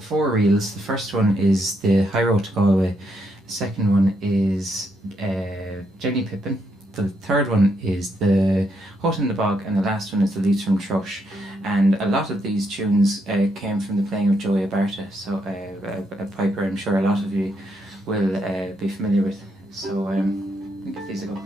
Four reels. The first one is the High Road to Galway. The second one is Jenny Pippin. The third one is the Hut in the Bog, and the last one is the Leads from Thrush. And a lot of these tunes came from the playing of Joey Abarta, so a piper I'm sure a lot of you will be familiar with. So we'll give these a go.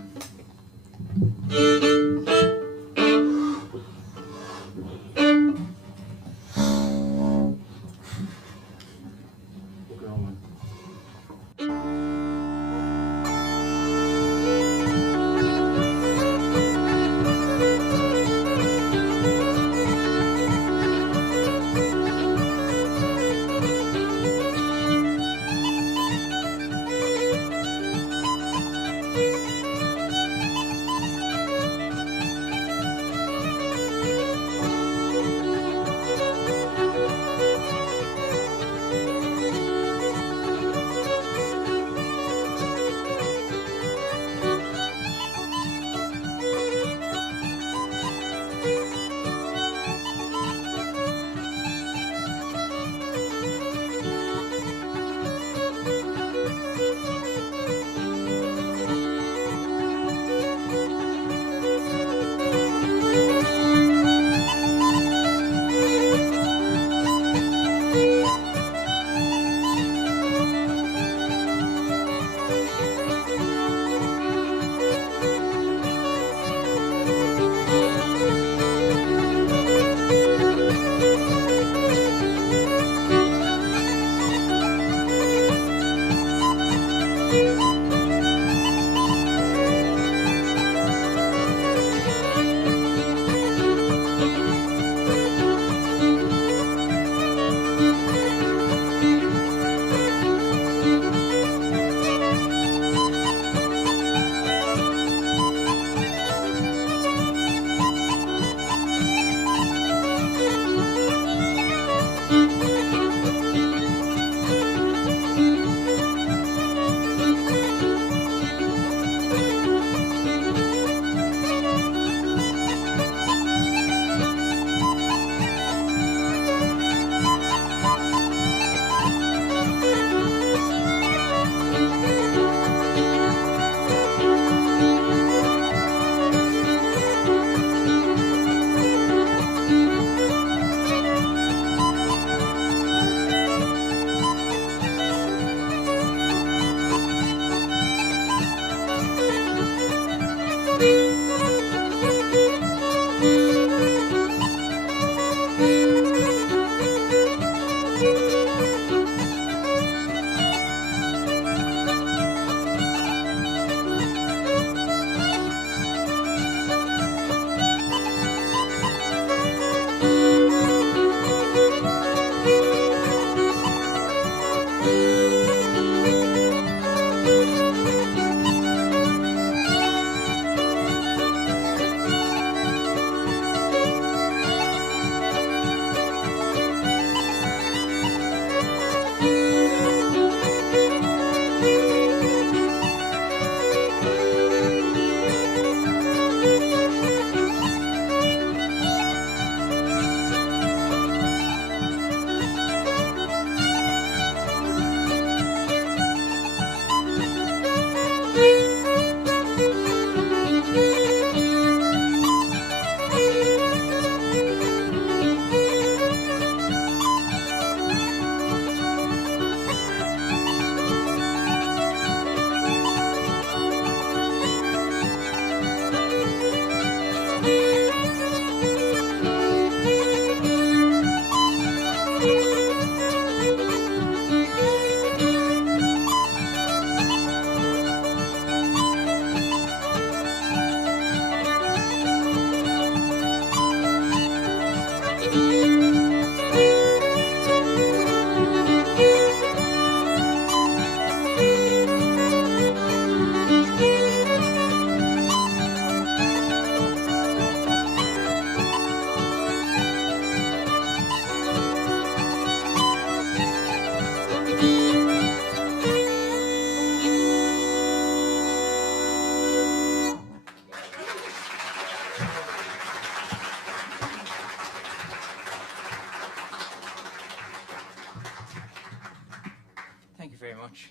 much.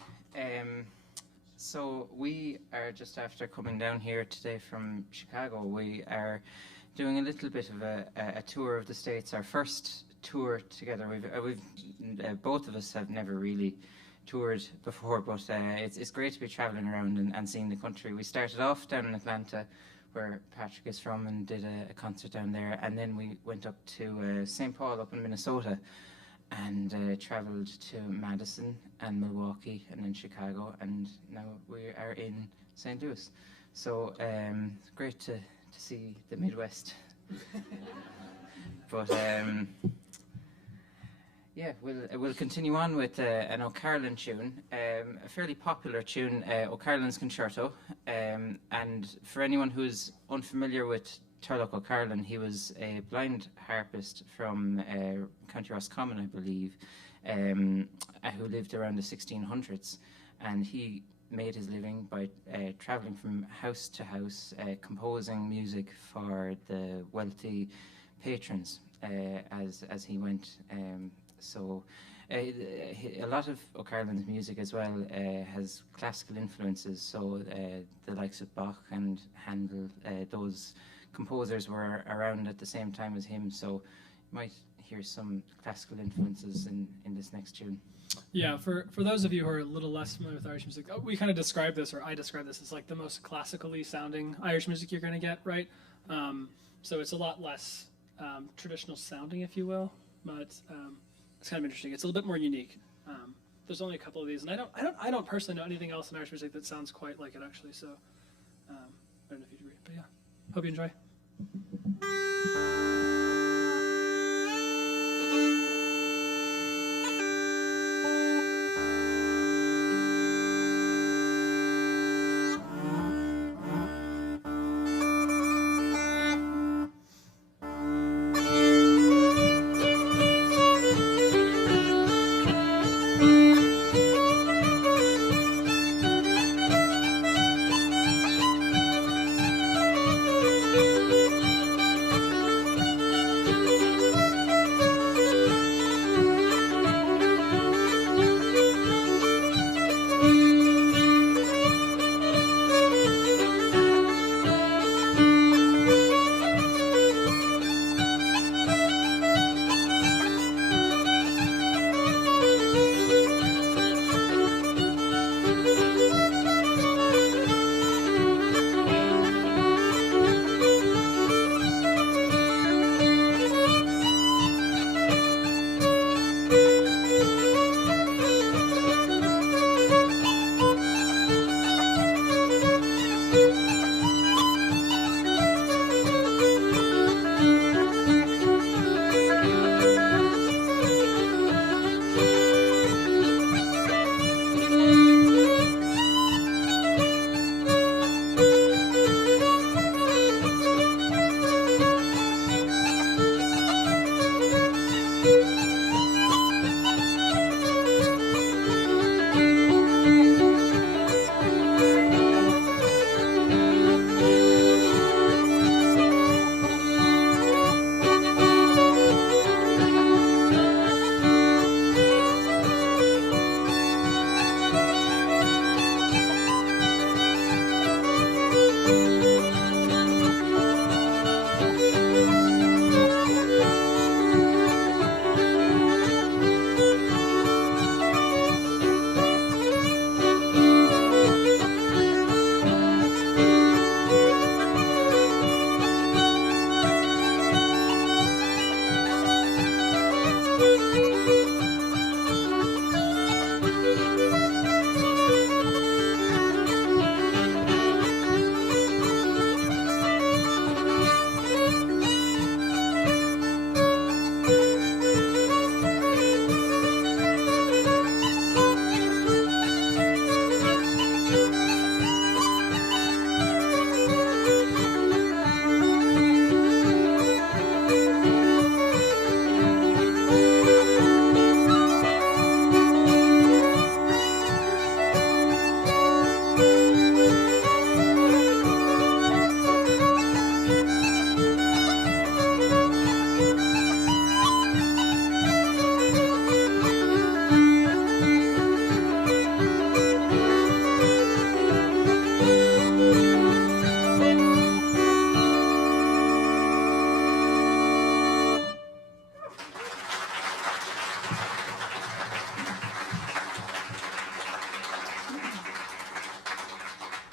So we are just after coming down here today from Chicago. We are doing a little bit of a tour of the States. Our first tour together. We've both of us have never really toured before, but it's great to be travelling around and seeing the country. We started off down in Atlanta, where Patrick is from, and did a concert down there, and then we went up to St. Paul up in Minnesota, and travelled to Madison and Milwaukee and then Chicago, and now we are in St. Louis. So it's great to see the Midwest. But yeah, we'll continue on with an O'Carlin tune, a fairly popular tune, O'Carlin's Concerto. And for anyone who's unfamiliar with Turlough O'Carlin, he was a blind harpist from County Roscommon, I believe, who lived around the 1600s, and he made his living by travelling from house to house, composing music for the wealthy patrons as he went. So a lot of O'Carlin's music as well has classical influences, so the likes of Bach and Handel, those composers were around at the same time as him, so you might hear some classical influences in this next tune. Yeah, for those of you who are a little less familiar with Irish music, we kind of describe this, or I describe this as like the most classically sounding Irish music you're going to get, right? So it's a lot less traditional sounding, if you will, but it's kind of interesting. It's a little bit more unique. There's only a couple of these, and I don't personally know anything else in Irish music that sounds quite like it, actually. So I don't know if you agree, but yeah, hope you enjoy.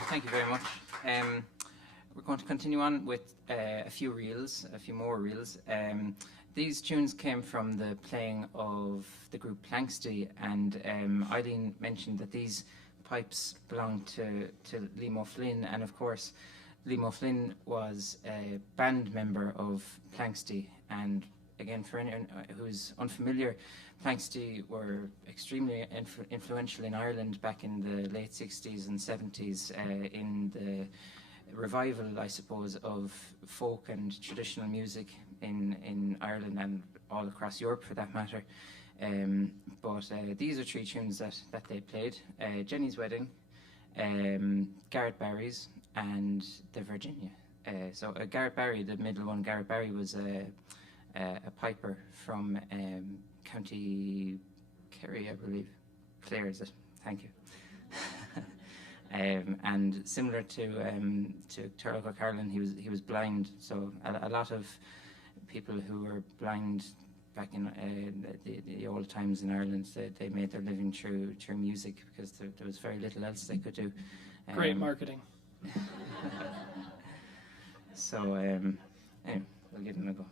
Thank you very much. We're going to continue on with a few more reels. These tunes came from the playing of the group Planxty, and Eileen mentioned that these pipes belonged to Liam Ó Floinn, and of course Liam Ó Floinn was a band member of Planxty. And again, for anyone who's unfamiliar, Planxty were extremely influential in Ireland back in the late 60s and 70s in the revival, I suppose, of folk and traditional music in Ireland and all across Europe for that matter. But these are three tunes that they played: Jenny's Wedding, Garrett Barry's, and the Virginia. So Garrett Barry, the middle one, Garrett Barry was a piper from County Kerry, I believe. Clare, is it? Thank you. And similar to Turlough Carlin, he was blind. So a lot of people who were blind back in the old times in Ireland, they made their living through music, because there was very little else they could do. Great marketing. So anyway, we'll give them a go.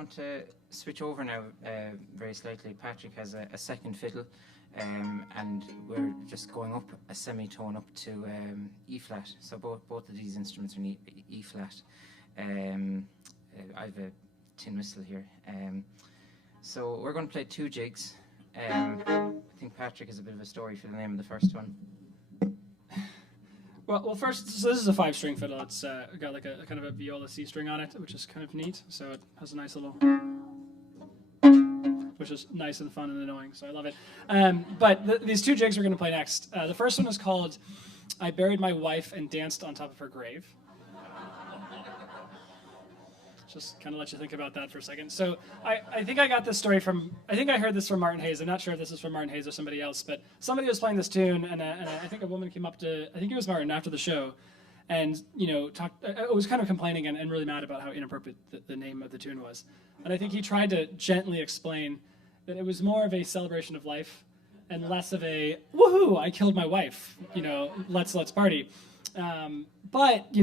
going to switch over now very slightly. Patrick has a second fiddle, and we're just going up a semitone up to E flat. So both of these instruments are in E flat. I have a tin whistle here. So we're going to play two jigs. I think Patrick has a bit of a story for the name of the first one. Well, first, so this is a 5-string fiddle. It's got like a kind of a viola C string on it, which is kind of neat. So it has a nice little, which is nice and fun and annoying. So I love it. But these two jigs we're going to play next. The first one is called "I Buried My Wife and Danced on Top of Her Grave." Just kind of let you think about that for a second. So I think I got this story from, I think I heard this from Martin Hayes. I'm not sure if this is from Martin Hayes or somebody else, but somebody was playing this tune, and I think a woman came up to, I think it was Martin after the show, and, was kind of complaining and really mad about how inappropriate the name of the tune was. And I think he tried to gently explain that it was more of a celebration of life and less of a, woohoo, I killed my wife, let's party. But, the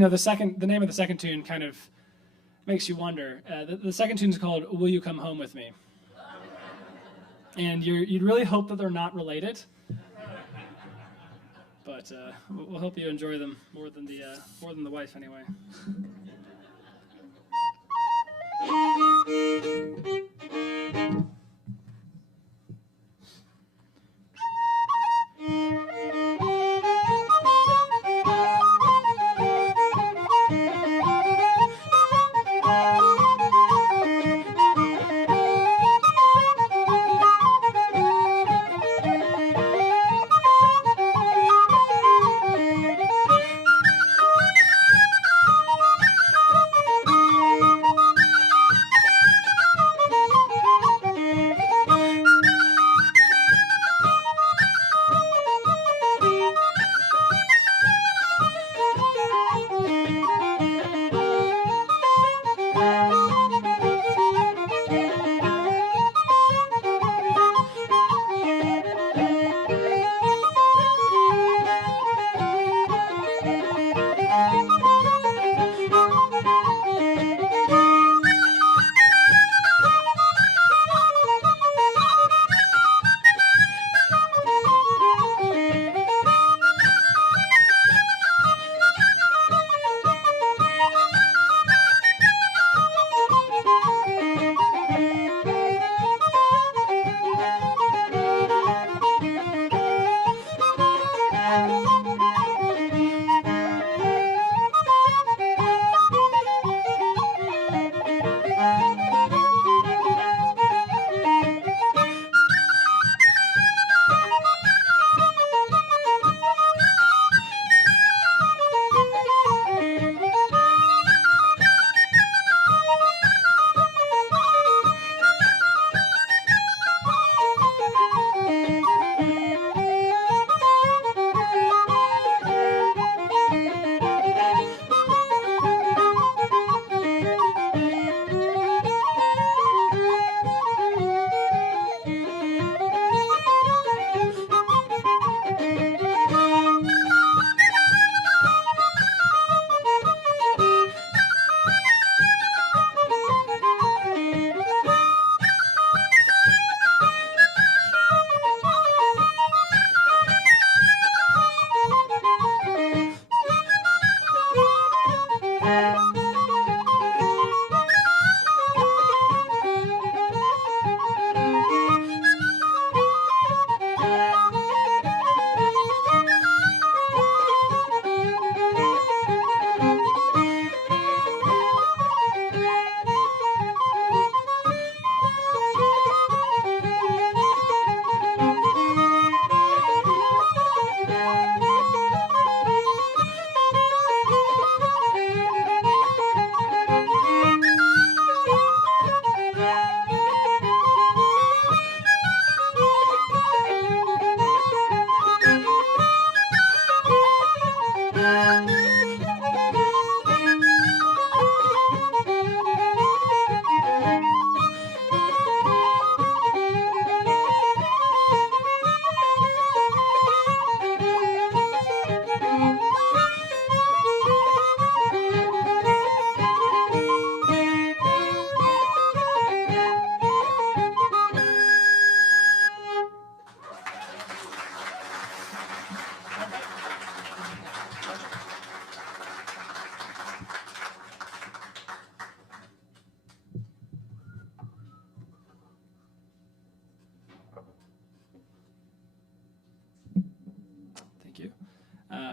name of the second tune kind of makes you wonder. The second tune is called "Will You Come Home With Me?" And you'd really hope that they're not related, but we'll hope you enjoy them more than the wife, anyway.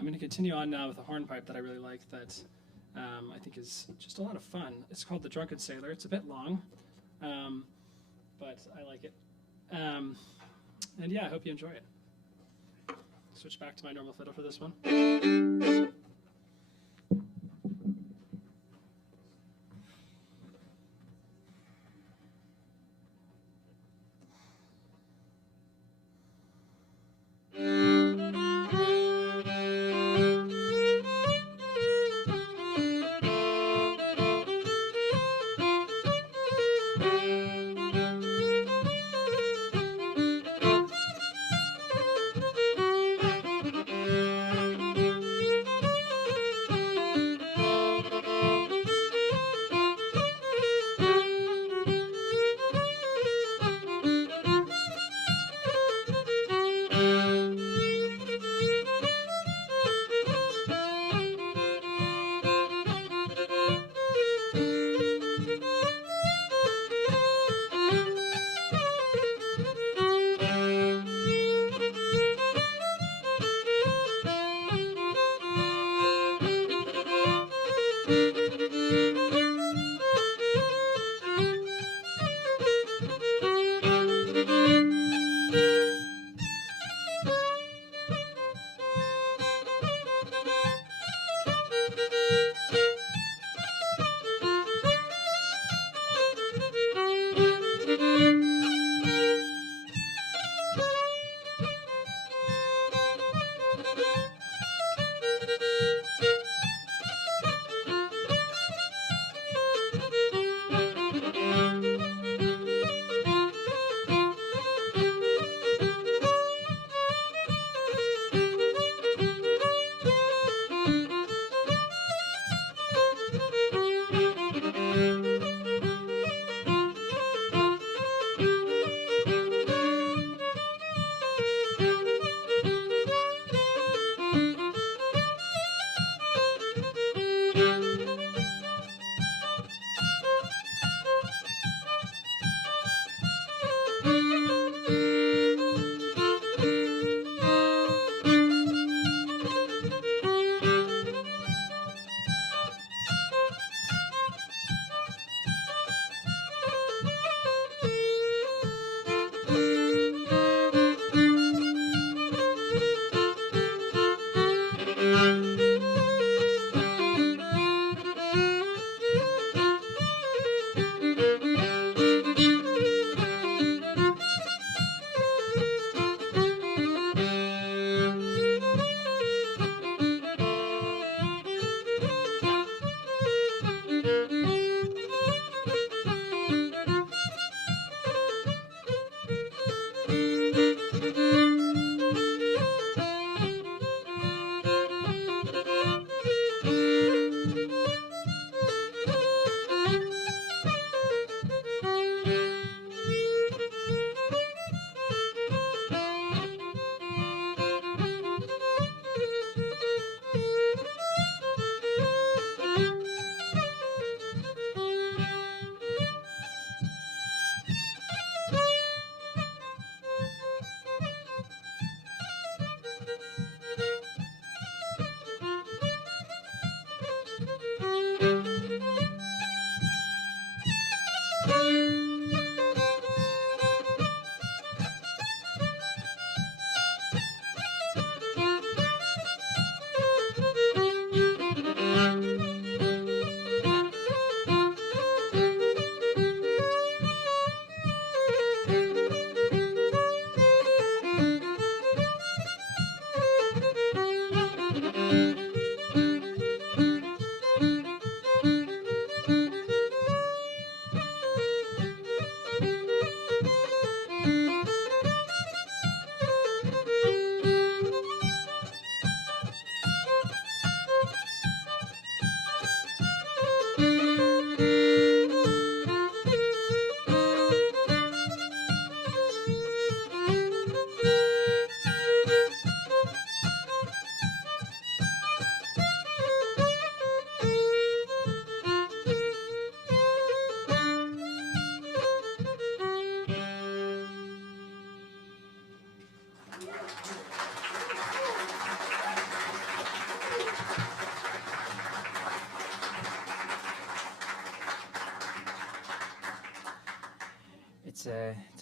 going to continue on now with a hornpipe that I really like that I think is just a lot of fun. It's called the Drunken Sailor. It's a bit long, but I like it. And yeah, I hope you enjoy it. Switch back to my normal fiddle for this one.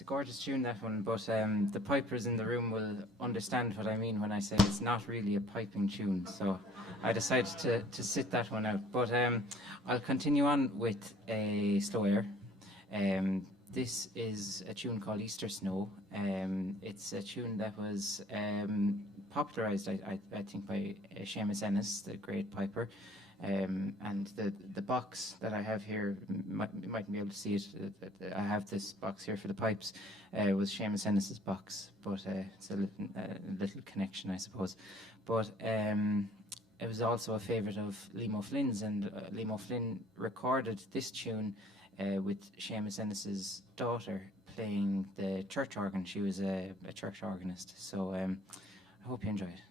a gorgeous tune, that one, but the pipers in the room will understand what I mean when I say it's not really a piping tune, so I decided to sit that one out. But I'll continue on with a slow air. This is a tune called Easter Snow. It's a tune that was popularised, I think, by Seamus Ennis, the great piper. And the box that I have here, you mightn't be able to see it. I have this box here for the pipes. Was Seamus Ennis's box, but it's a little connection, I suppose. But it was also a favourite of Liam Ó Flainn's, and Liam Ó Floinn recorded this tune with Seamus Ennis's daughter playing the church organ. She was a church organist. So I hope you enjoy it.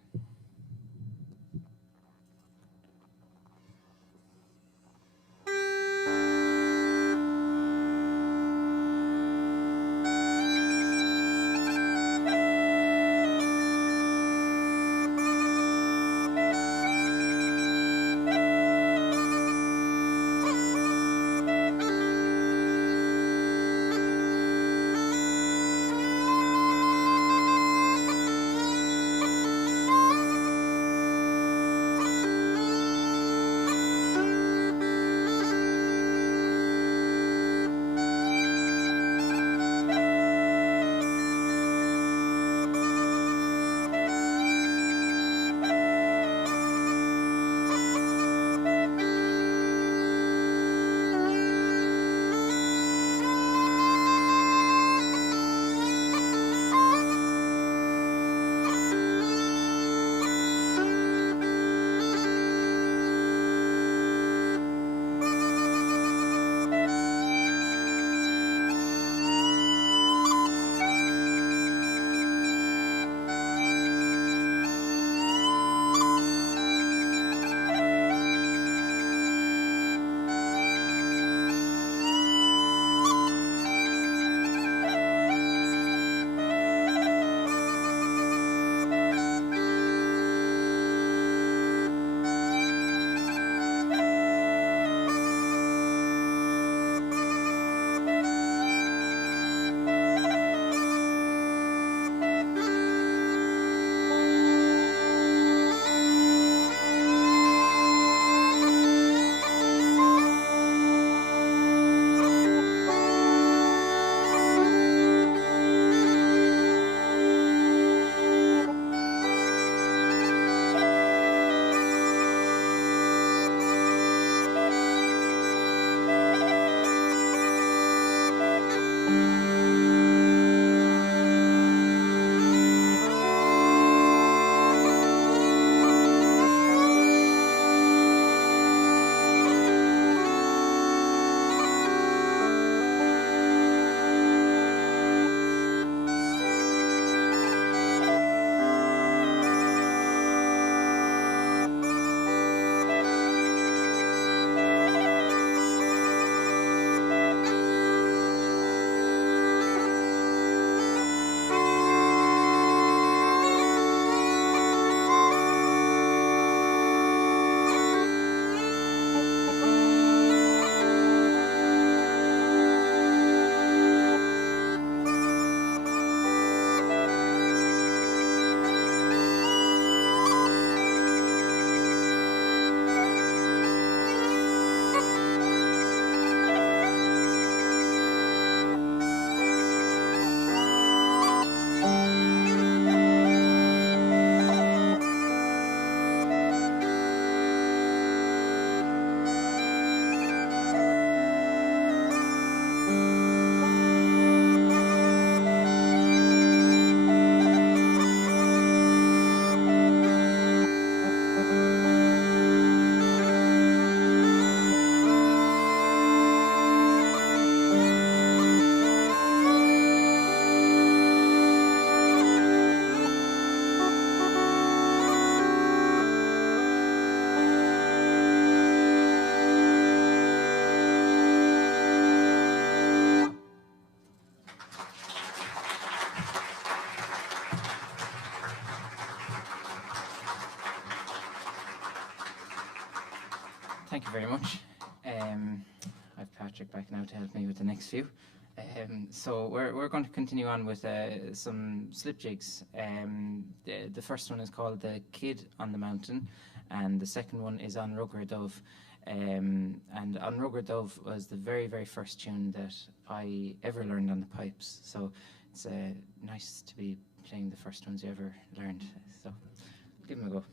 Thank you very much. I've Patrick back now to help me with the next few. So we're going to continue on with some slip jigs. The first one is called The Kid on the Mountain, and the second one is On Rugger Dove. And On Rugger Dove was the very, very first tune that I ever learned on the pipes. So it's nice to be playing the first ones you ever learned. So give them a go.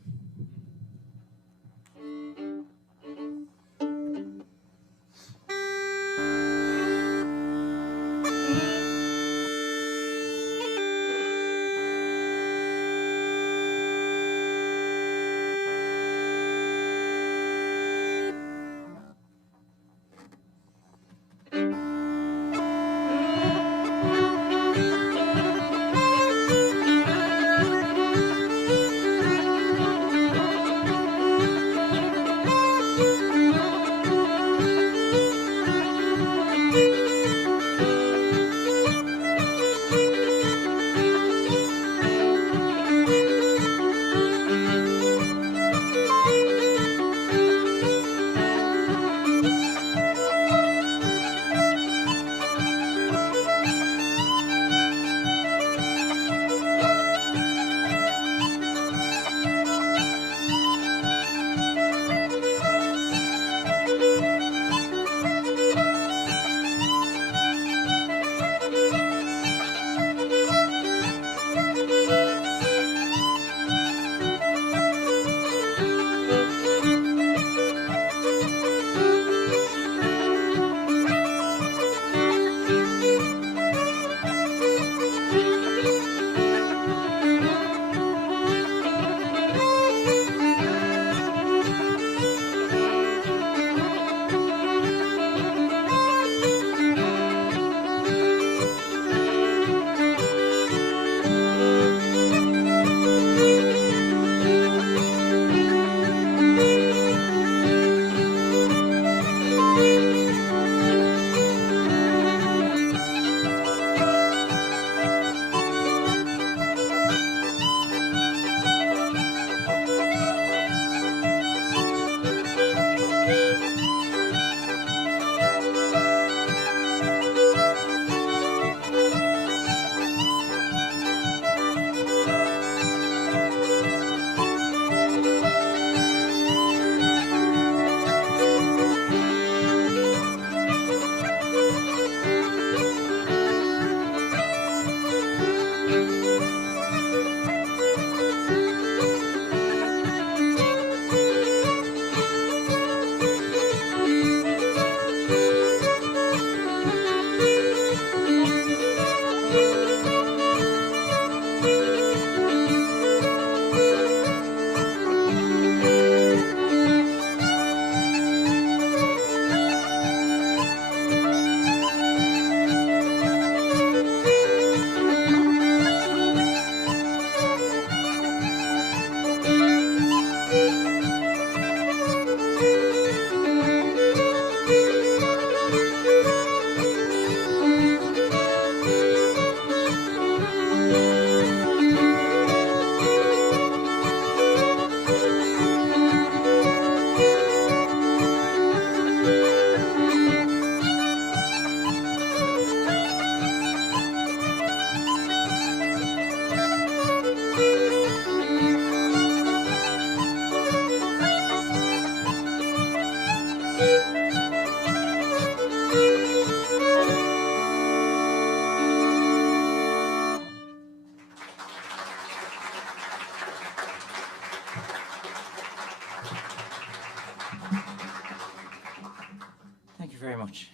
very much.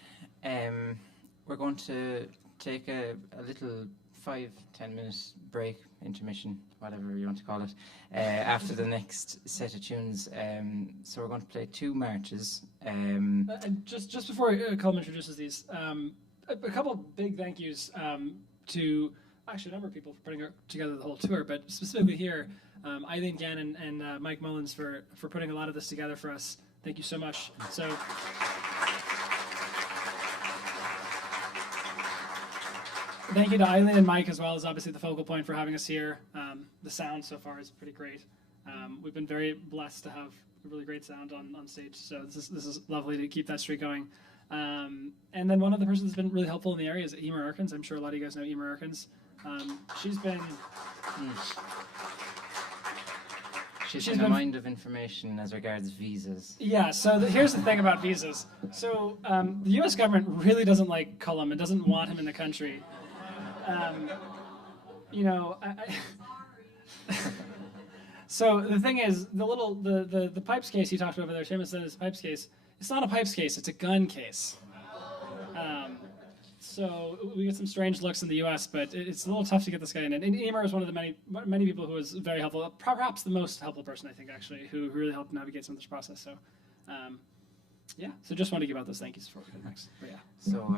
We're going to take a little 5-10 minute break, intermission, whatever you want to call it, after the next set of tunes. So we're going to play two marches. And just before Colm introduces these, a couple of big thank yous to actually a number of people for putting together the whole tour, but specifically here, Eileen Gannon and Mike Mullins for putting a lot of this together for us. Thank you so much. So. Thank you to Eileen and Mike, as well as obviously the focal point, for having us here. The sound so far is pretty great. We've been very blessed to have a really great sound on stage, so this is lovely to keep that streak going. And then one of the persons that's been really helpful in the area is Emer Erkins. I'm sure a lot of you guys know Emer Erkins. She's been a mind of information as regards visas. Yeah, so here's the thing about visas. So the U.S. government really doesn't like Colm and doesn't want him in the country. So the thing is, the pipes case he talked about over there, Seamus said it's a pipes case. It's not a pipes case, it's a gun case. So we get some strange looks in the U.S., but it's a little tough to get this guy in. And Emer is one of the many people who was very helpful, perhaps the most helpful person, I think, actually, who really helped navigate some of this process. So, so just want to give out those thank yous before we go next. But yeah. So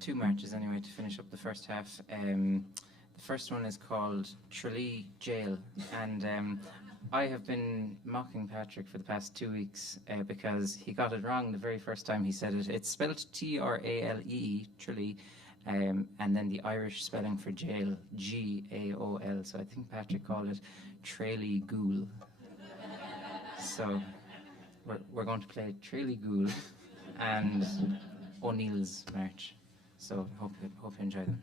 2 marches anyway to finish up the first half. The first one is called Tralee Jail, and I have been mocking Patrick for the past 2 weeks because he got it wrong the very first time he said it. It's spelled Tralee, Tralee, and then the Irish spelling for jail, Gaol. So I think Patrick called it Tralee Ghoul. So we're going to play Tralee Ghoul and O'Neill's March. So hope you enjoy them.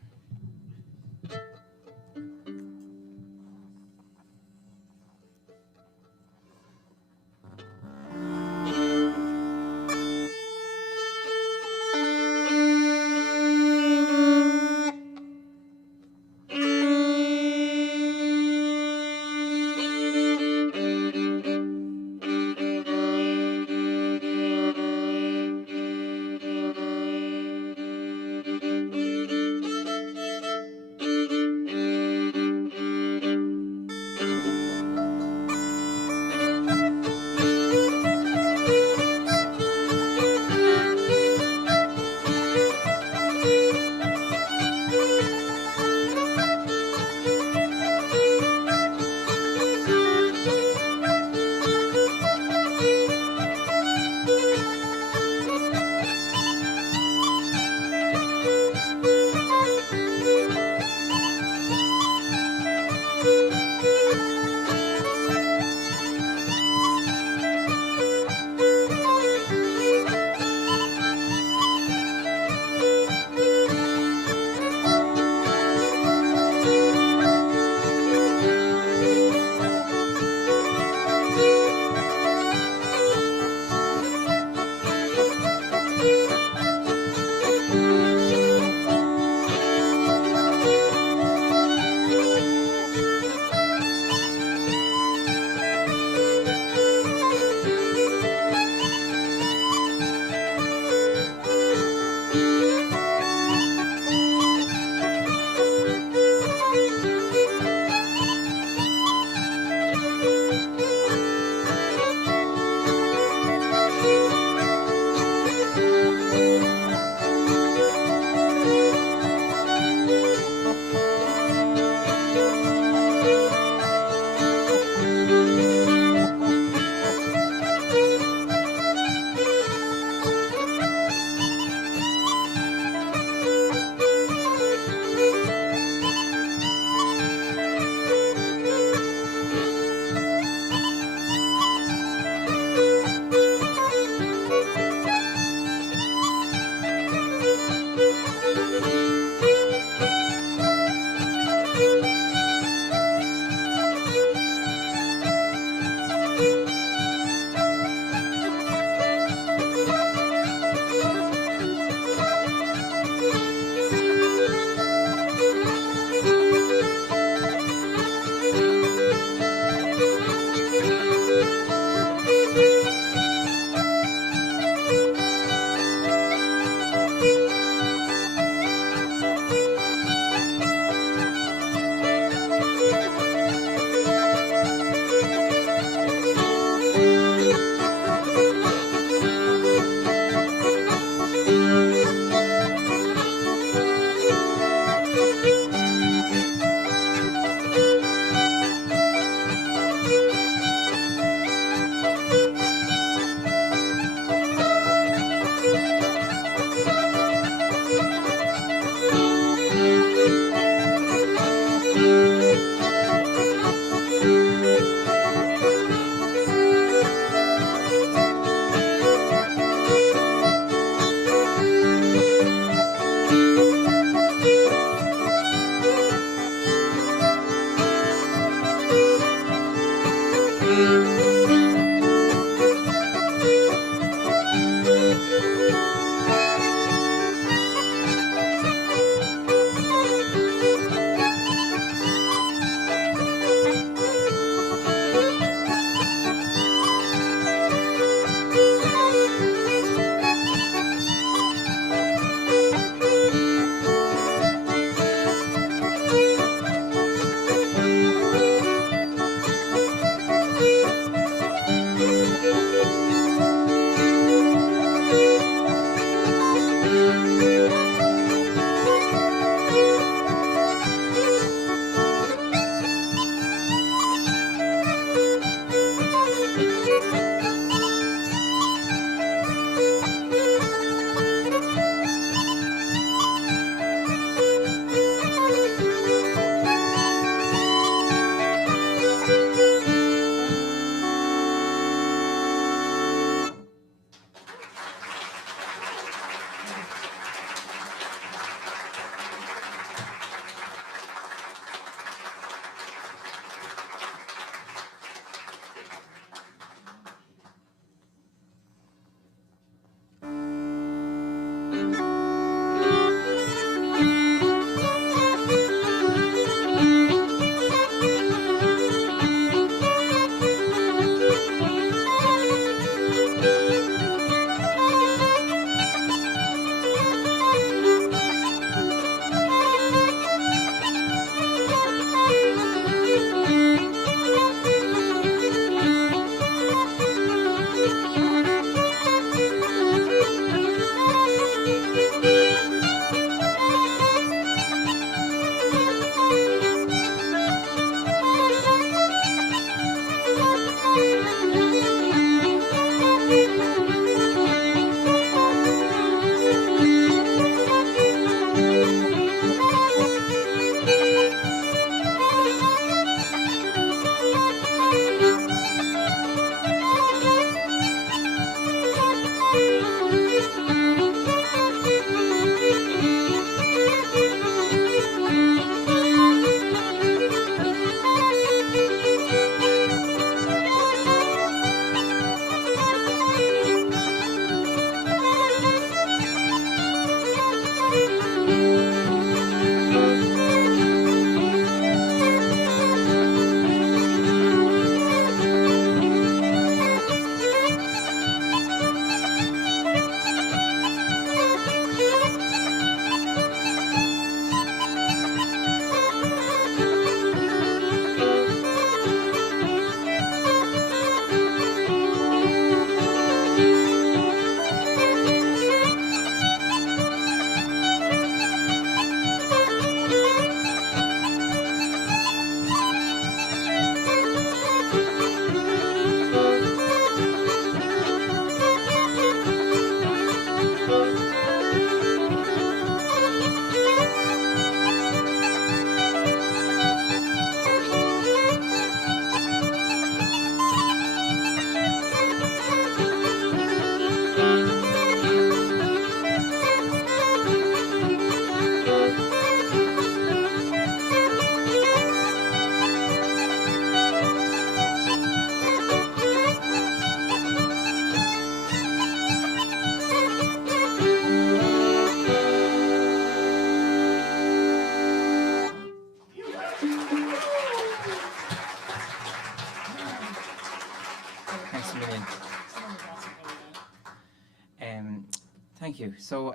Thank you. So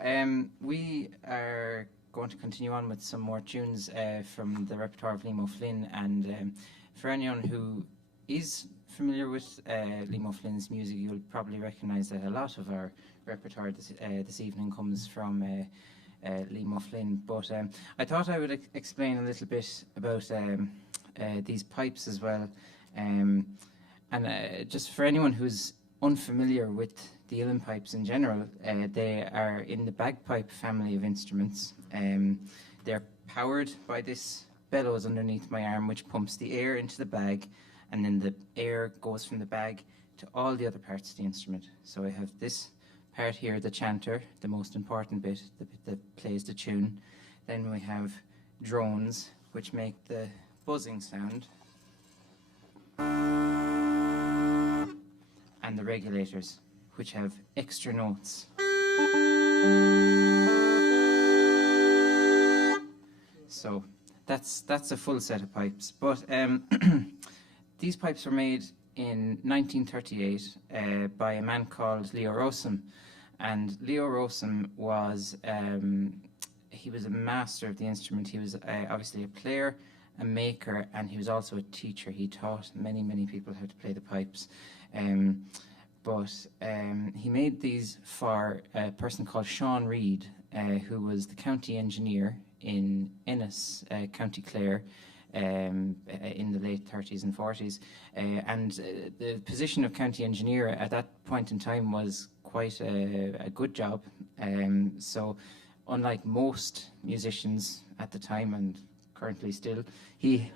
we are going to continue on with some more tunes from the repertoire of Liam Ó Floinn, and for anyone who is familiar with Liam Ó Flainn's music, you'll probably recognise that a lot of our repertoire this evening comes from Liam Ó Floinn. But I thought I would explain a little bit about these pipes as well, and just for anyone who's unfamiliar with the uilleann pipes in general, they are in the bagpipe family of instruments. They're powered by this bellows underneath my arm, which pumps the air into the bag, and then the air goes from the bag to all the other parts of the instrument. So I have this part here, the chanter, the most important bit, the bit that plays the tune. Then we have drones, which make the buzzing sound. regulators, which have extra notes. So that's a full set of pipes. But these pipes were made in 1938 by a man called Leo Rosum. And Leo Rosum was he was a master of the instrument. He was obviously a player, a maker, and he was also a teacher. He taught many people how to play the pipes. But he made these for a person called Seán Reid, who was the county engineer in Ennis, County Clare, in the late 30s and 40s. And the position of county engineer at that point in time was quite a good job. So unlike most musicians at the time, and currently still, he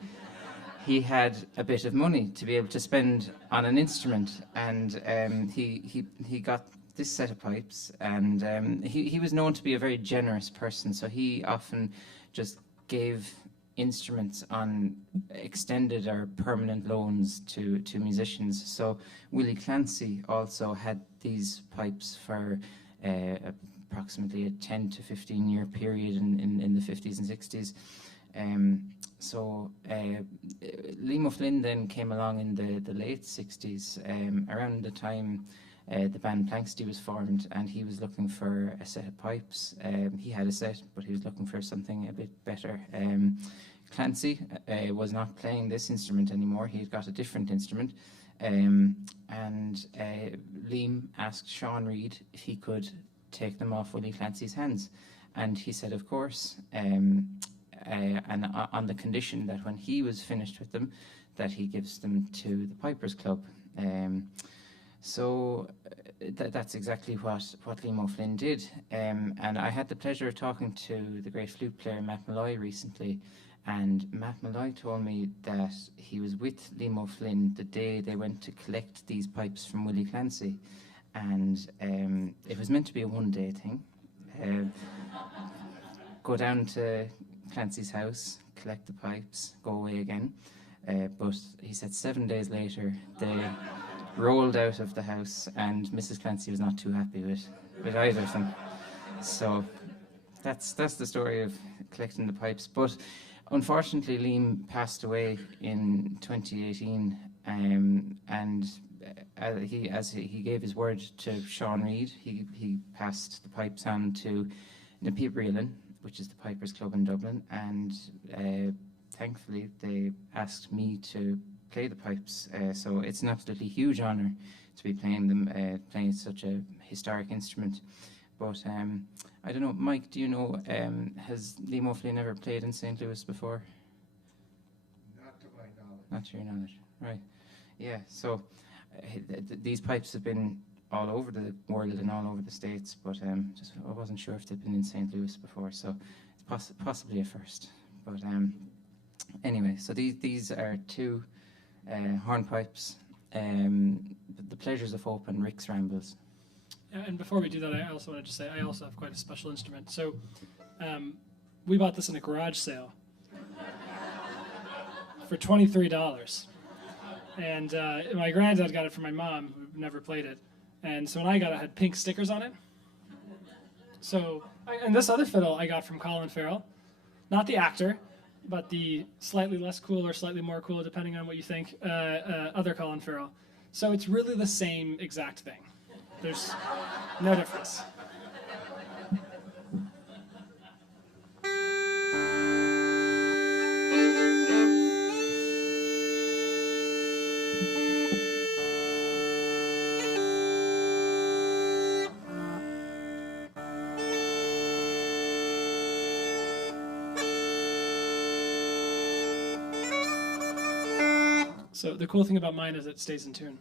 had a bit of money to be able to spend on an instrument, and he got this set of pipes, and he was known to be a very generous person, so he often just gave instruments on extended or permanent loans to musicians. So Willie Clancy also had these pipes for approximately a 10 to 15 year period in the 50s and 60s. So Liam Ó Floinn then came along in the late 60s, around the time the band Planxty was formed, and he was looking for a set of pipes. He had a set, but he was looking for something a bit better. Clancy was not playing this instrument anymore. He had got a different instrument. And Liam asked Seán Reid if he could take them off Willie Clancy's hands. And he said, of course, and on the condition that when he was finished with them, that he gives them to the Pipers Club. So that's exactly what Liam Ó Floinn did. And I had the pleasure of talking to the great flute player Matt Malloy recently, and Matt Malloy told me that he was with Liam Ó Floinn the day they went to collect these pipes from Willie Clancy, and it was meant to be a one-day thing. Go down to Clancy's house, collect the pipes, go away again. But he said 7 days later they rolled out of the house, and Mrs. Clancy was not too happy with either of them. So that's the story of collecting the pipes. But unfortunately, Liam passed away in 2018, and as he gave his word to Seán Reid, he passed the pipes on to Na Píobairí Uilleann, which is the Pipers Club in Dublin, and thankfully they asked me to play the pipes. So it's an absolutely huge honour to be playing them, playing such a historic instrument. But I don't know, Mike, do you know, has Liam Ó Floinn ever played in St. Louis before? Not to my knowledge. Not to your knowledge, right. Yeah, so these pipes have been all over the world and all over the States, but just I wasn't sure if they'd been in St. Louis before, so it's possibly a first. But anyway, so these are two hornpipes, the Pleasures of Hope and Rick's Rambles. And before we do that, I also wanted to say I also have quite a special instrument. So we bought this in a garage sale for $23. And my granddad got it for my mom, who never played it. And so when I got it, it had pink stickers on it. So, and this other fiddle I got from Colin Farrell. Not the actor, but the slightly less cool or slightly more cool, depending on what you think, other Colin Farrell. So it's really the same exact thing. There's no difference. So the cool thing about mine is it stays in tune.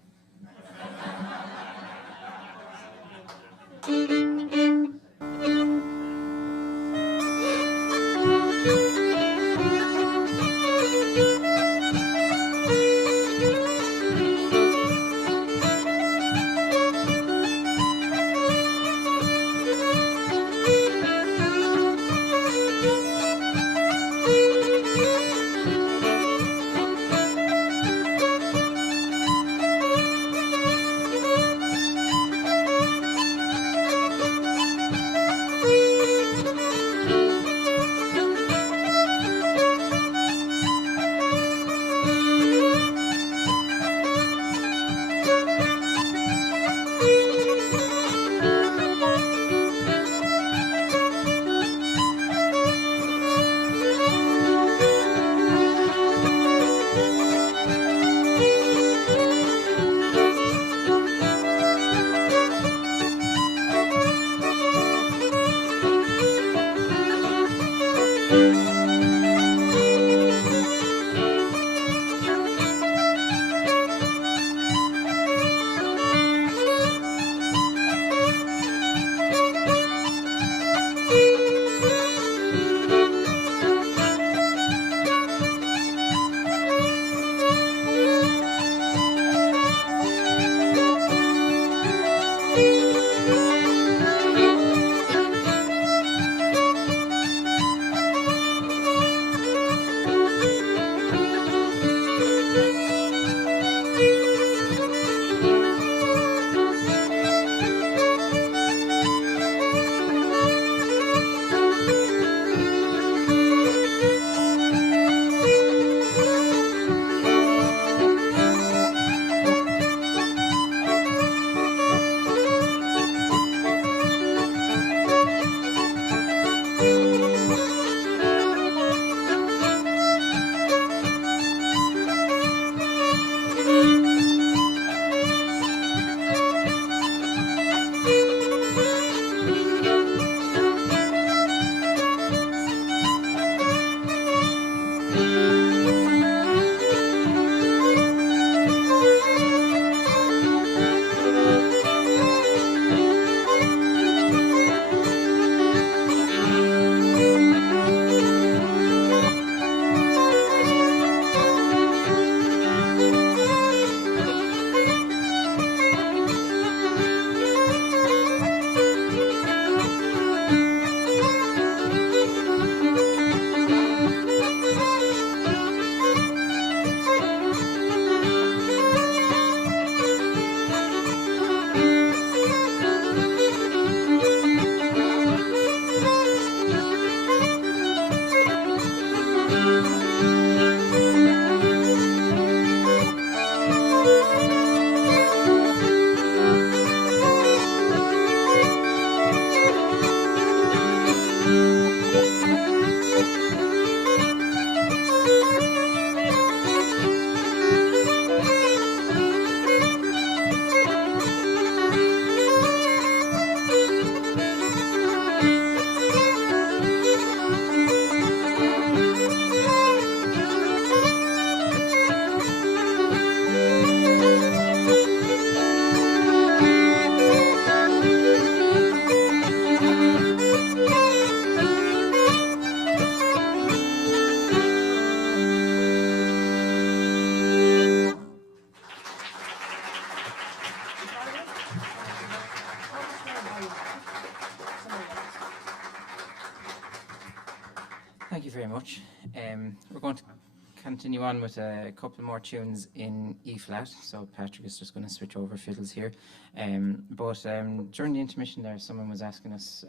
continue on with a couple more tunes in E flat. So Patrick is just going to switch over fiddles here. But during the intermission there, someone was asking us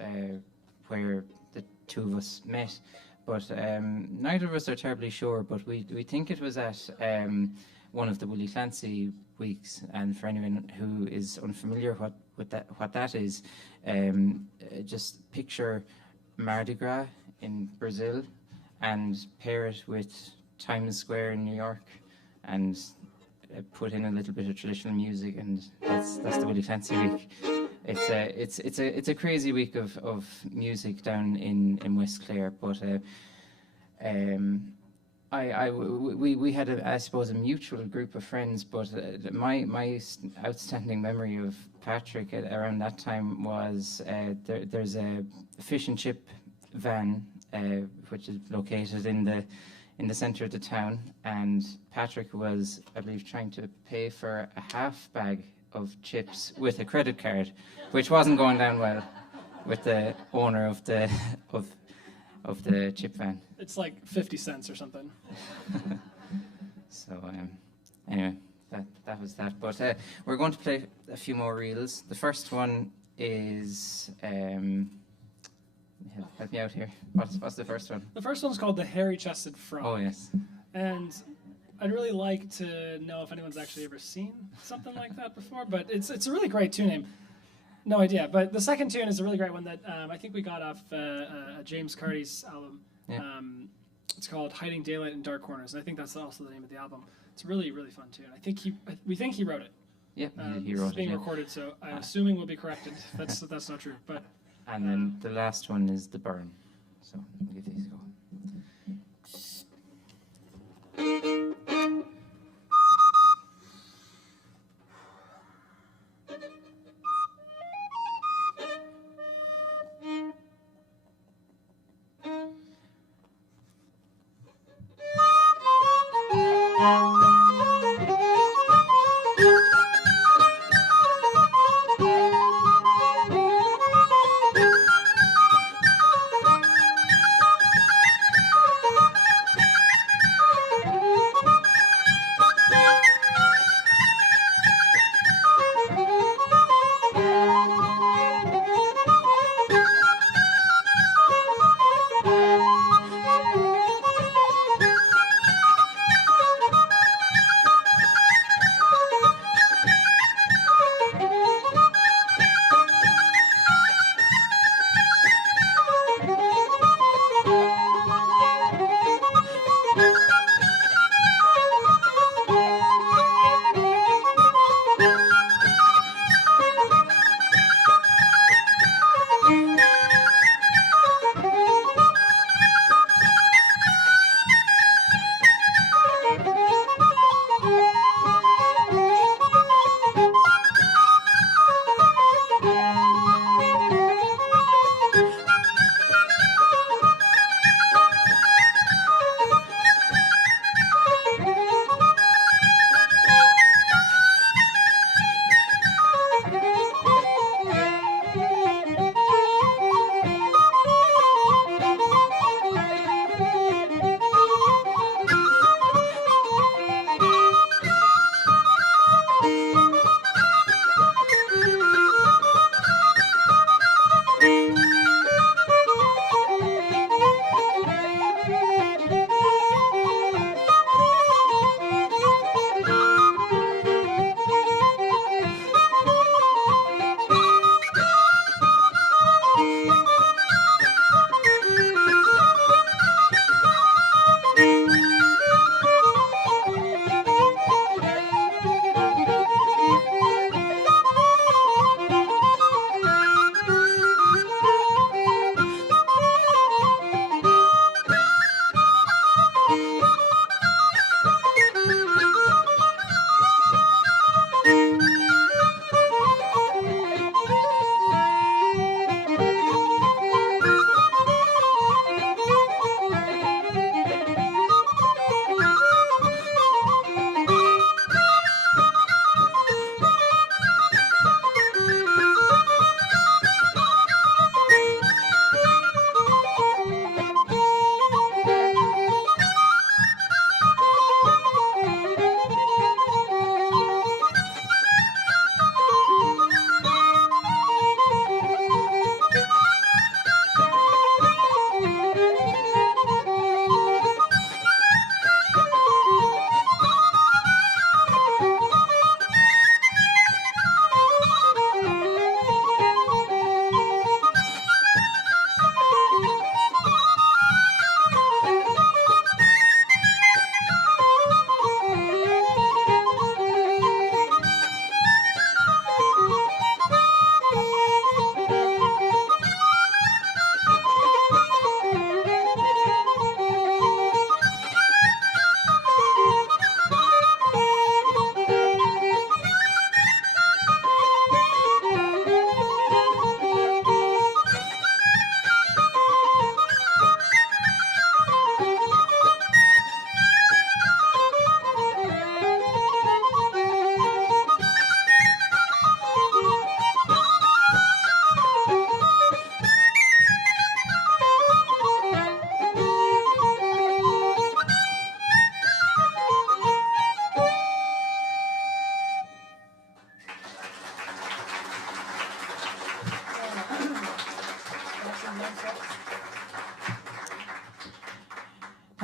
where the two of us met. But neither of us are terribly sure, but we think it was at one of the Willie Clancy weeks. And for anyone who is unfamiliar what that is, just picture Mardi Gras in Brazil and pair it with Times Square in New York and put in a little bit of traditional music, and that's the Willie Clancy week. It's a crazy week of music down in West Clare, but we had I suppose a mutual group of friends, but my outstanding memory of Patrick around that time was there's a fish and chip van which is located in the centre of the town, and Patrick was, I believe, trying to pay for a half bag of chips with a credit card, which wasn't going down well with the owner of the chip van. It's like 50 cents or something. So anyway, that was that. But we're going to play a few more reels. The first one is help me out here. What's the first one? The first one's called The Hairy-Chested Frog. Oh yes. And I'd really like to know if anyone's actually ever seen something like that before, but it's a really great tune name. No idea. But the second tune is a really great one that I think we got off James Carty's album. Yeah. It's called Hiding Daylight in Dark Corners, and I think that's also the name of the album. It's a really, really fun tune. We think he wrote it. Yep, he wrote it. It's being recorded, so I'm assuming we'll be corrected. That's not true. But and then the last one is The Burn. So we'll give these a go.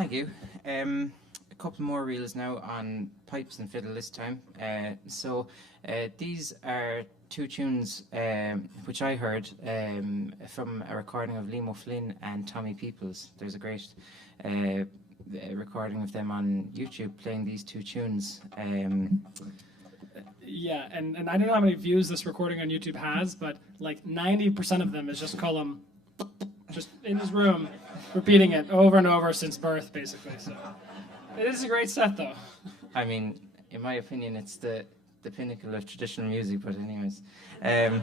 Thank you. A couple more reels now on pipes and fiddle this time. These are two tunes which I heard from a recording of Liam Ó Floinn and Tommy Peoples. There's a great recording of them on YouTube playing these two tunes. Yeah, and I don't know how many views this recording on YouTube has, but like 90% of them is just Colm just in his room repeating it over and over since birth, basically. So it is a great set, though. I mean, in my opinion, it's the pinnacle of traditional music, but anyways. The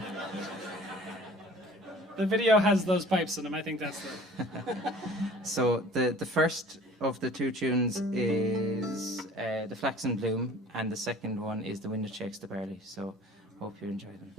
video has those pipes in them. I think that's the... So the first of the two tunes is The Flaxen Bloom, and the second one is The Wind That Shakes the Barley. So hope you enjoy them.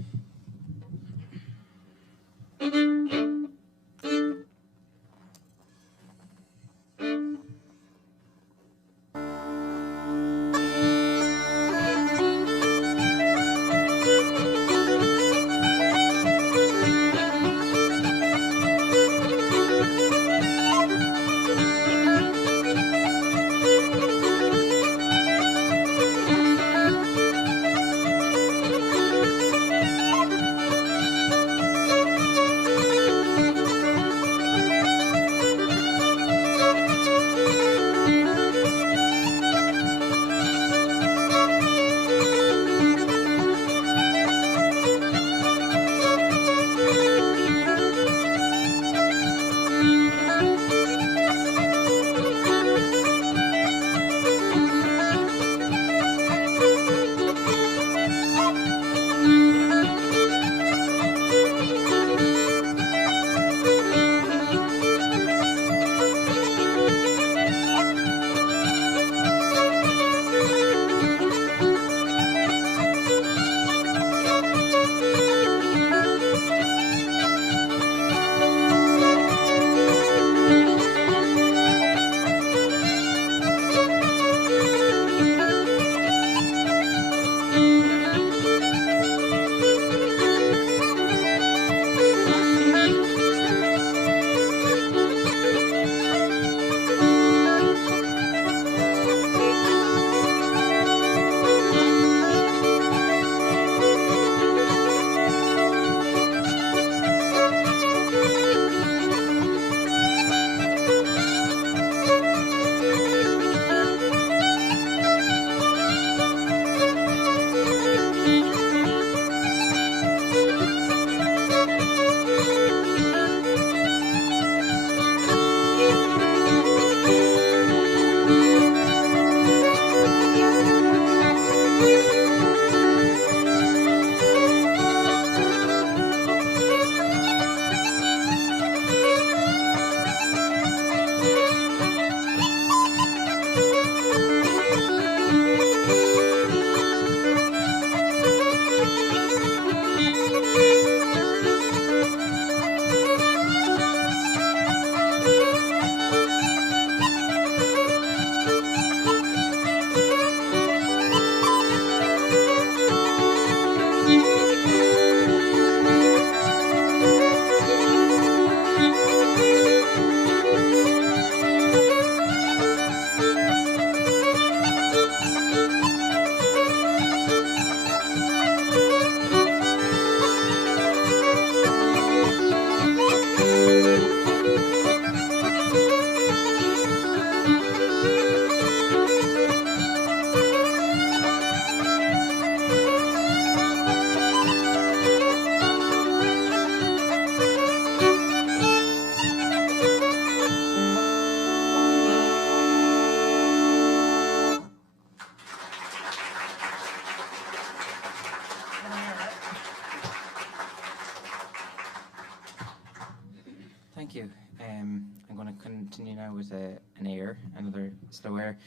Thank you. I'm going to continue now with an air, another slow air.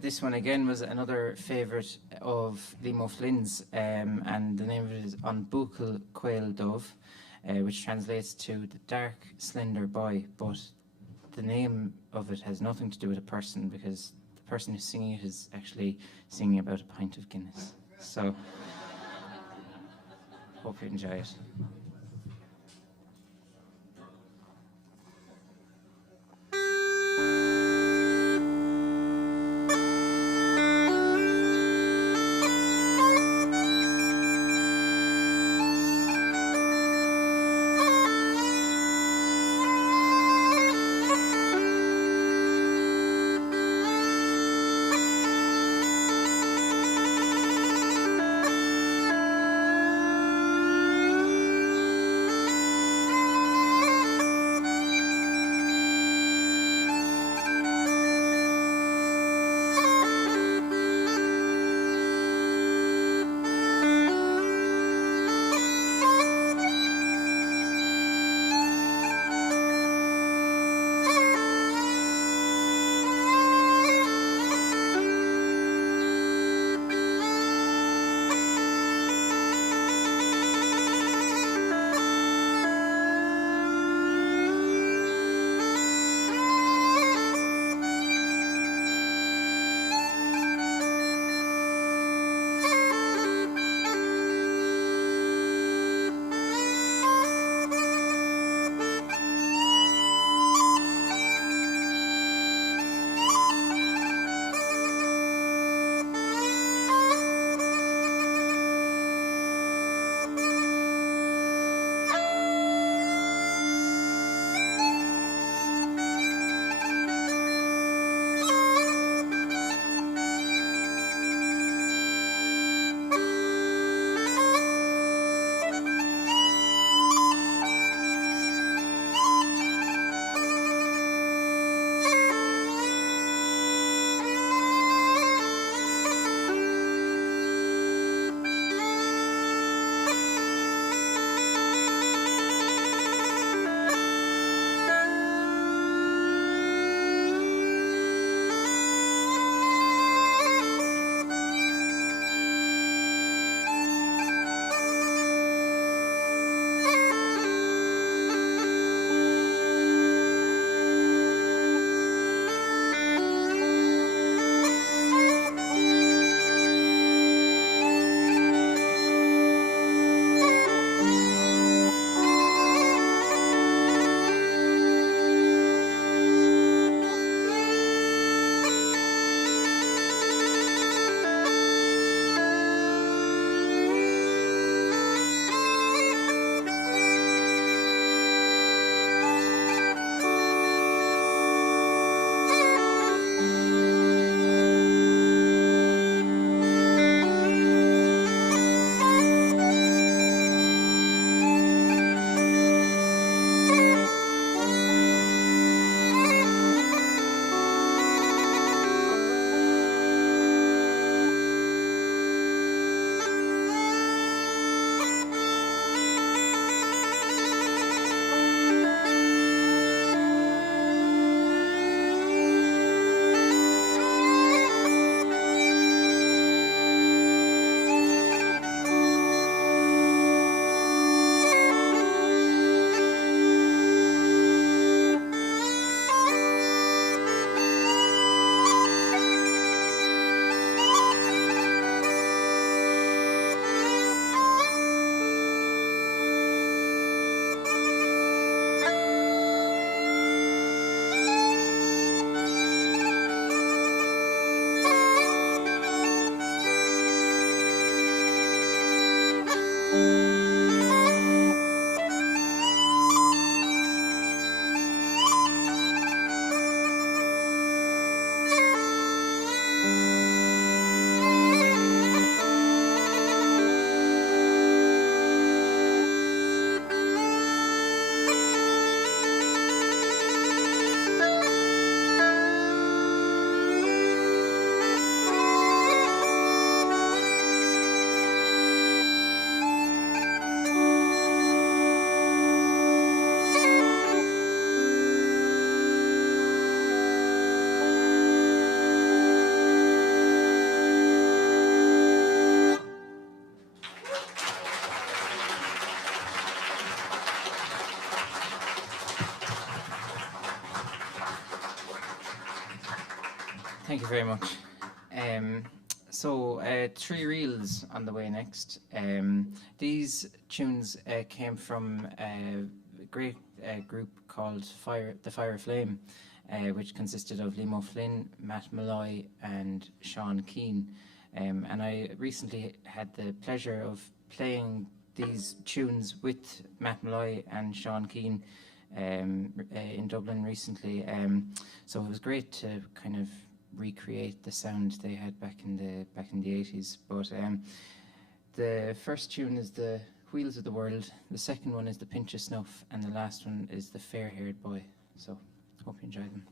This one again was another favourite of Liam Ó Floinn's, and the name of it is An Buachail Quail Dove, which translates to the Dark Slender Boy, but the name of it has nothing to do with a person, because the person who's singing it is actually singing about a pint of Guinness. So, hope you enjoy it. Thank you very much. So, three reels on the way next. These tunes came from a great group called The Fire Flame, which consisted of Liam Ó Floinn, Matt Malloy and Sean Keane. And I recently had the pleasure of playing these tunes with Matt Malloy and Sean Keane in Dublin recently. So it was great to kind of recreate the sound they had back in the 80s. But the first tune is the Wheels of the World, the second one is the Pinch of Snuff, and the last one is the Fair-Haired Boy. So hope you enjoy them.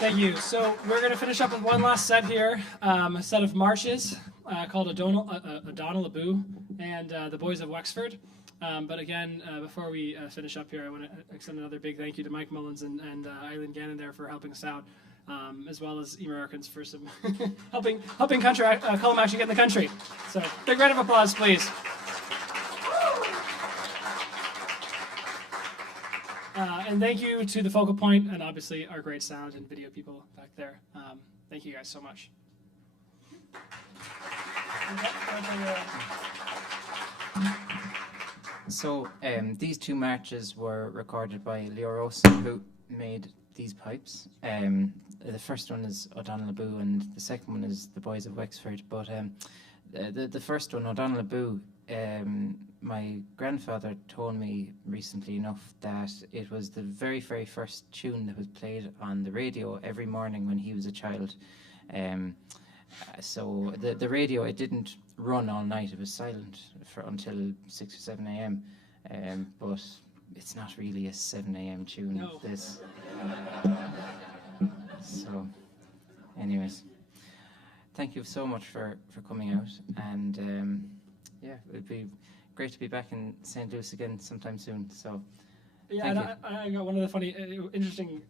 Thank you. So we're going to finish up with one last set here, a set of marches called O'Donnell Abu and the Boys of Wexford. But again, before we finish up here, I want to extend another big thank you to Mike Mullins and Eileen Gannon there for helping us out, as well as Emer Arkins for some helping country Colm actually get in the country. So big round of applause, please. And thank you to the Focal Point and obviously our great sound and video people back there. Thank you guys so much. So these two marches were recorded by Lior Olsen, who made these pipes. The first one is O'Donnell Abu and the second one is the Boys of Wexford. But the first one, O'Donnell Abu, my grandfather told me recently enough that it was the very, very first tune that was played on the radio every morning when he was a child. So the radio, it didn't run all night. It was silent until 6 or 7 a.m. But it's not really a 7 a.m. tune. No. This. So, anyways, thank you so much for coming out, and yeah, it'd be great to be back in St. Louis again sometime soon. So, yeah, thank and you. I got one of the funny, interesting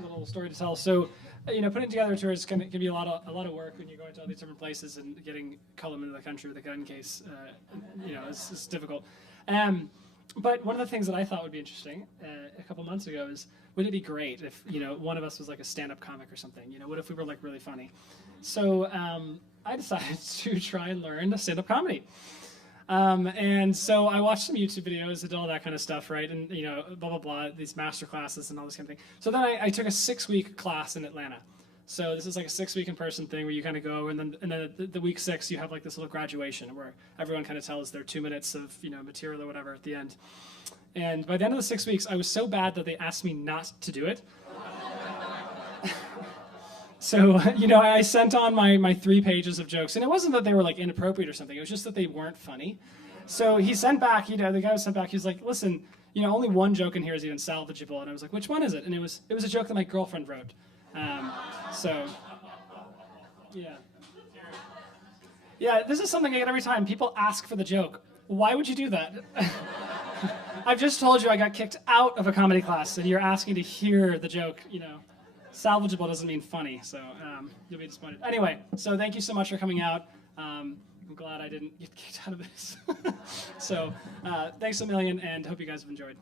little story to tell. So, putting together tours can be a lot of work when you're going to all these different places and getting Colm into the country with a gun case. It's difficult. But one of the things that I thought would be interesting a couple months ago is, would it be great if one of us was like a stand-up comic or something? What if we were like really funny? So I decided to try and learn stand-up comedy. And so I watched some YouTube videos and all that kind of stuff, right? And, blah, blah, blah, these master classes and all this kind of thing. So then I took a 6-week class in Atlanta. So this is like a 6-week in-person thing where you kind of go, and then the week 6, you have like this little graduation where everyone kind of tells their 2 minutes of, material or whatever at the end. And by the end of the 6 weeks, I was so bad that they asked me not to do it. So, I sent on my 3 pages of jokes, and it wasn't that they were like inappropriate or something. It was just that they weren't funny. So he sent back, the guy who sent back, he was like, listen, only one joke in here is even salvageable. And I was like, which one is it? And it was a joke that my girlfriend wrote. So, yeah. Yeah, this is something I get every time. People ask for the joke. Why would you do that? I've just told you I got kicked out of a comedy class, and you're asking to hear the joke, Salvageable doesn't mean funny, so you'll be disappointed. Anyway, so thank you so much for coming out. I'm glad I didn't get kicked out of this. So thanks a million, and hope you guys have enjoyed.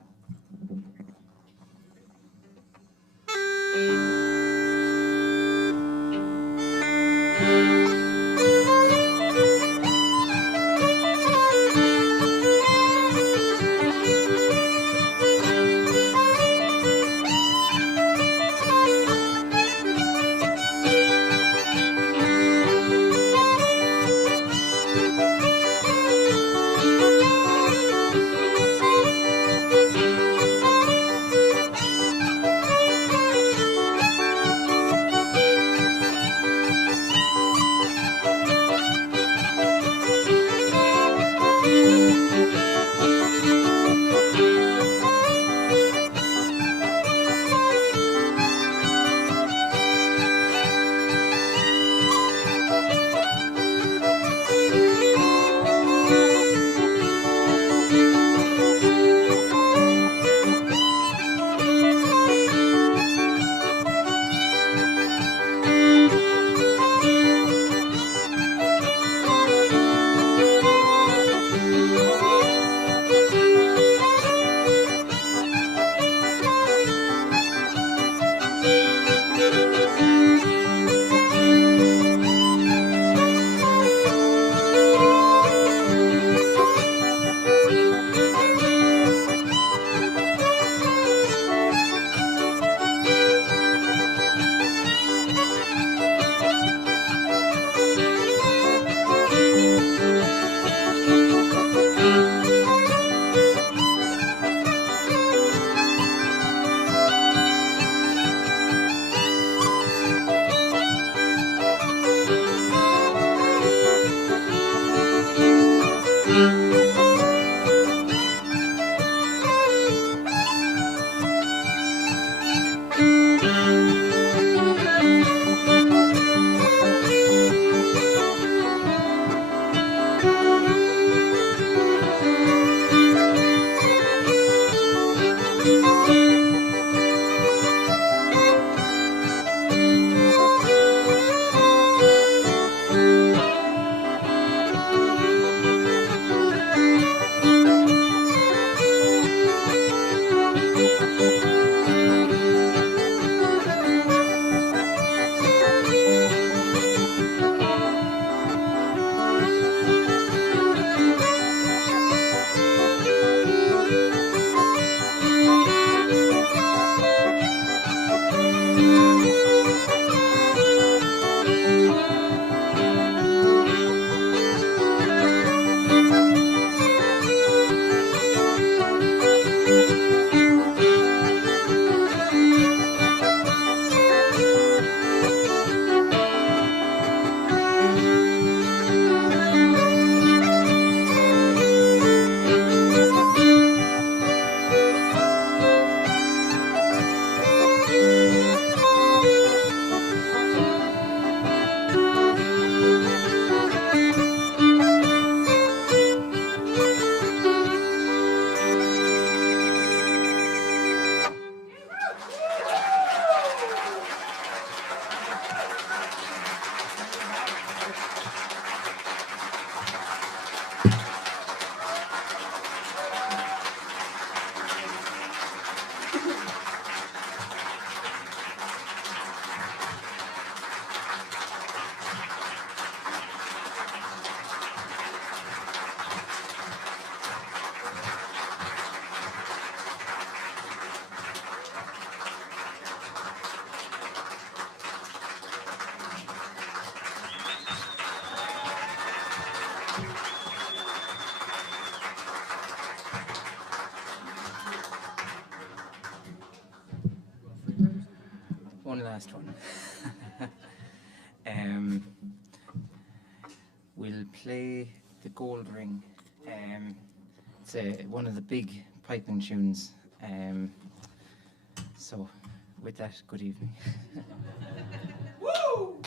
last one. We'll play the Gold Ring. It's one of the big piping tunes. So, with that, good evening. Woo!